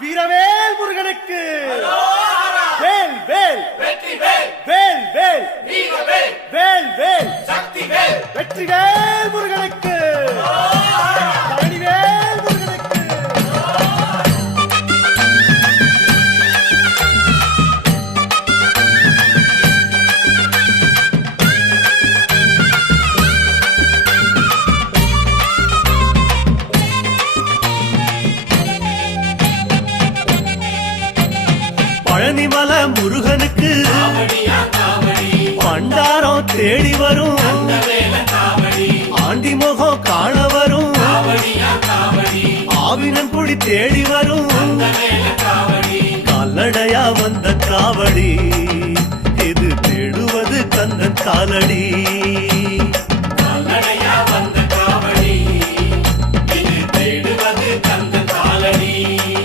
வீரவேல் முருகனுக்கு வேல் வேல் வெற்றி வேல் வேல் வேல் வீரவேல் வேல் வேல் சக்தி வேல் வெற்றிவேல் முருகனுக்கு பழனிவேல் முருகனுக்கு. பழனிமலை முருகனுக்கு பண்டாரம் தேடி வரும், ஆண்டி முகம் காண வரும், ஆவினங்குடி தேடி வரும், கால்நடையா வந்த காவடி இது தேடுவது கந்தன் காலடி.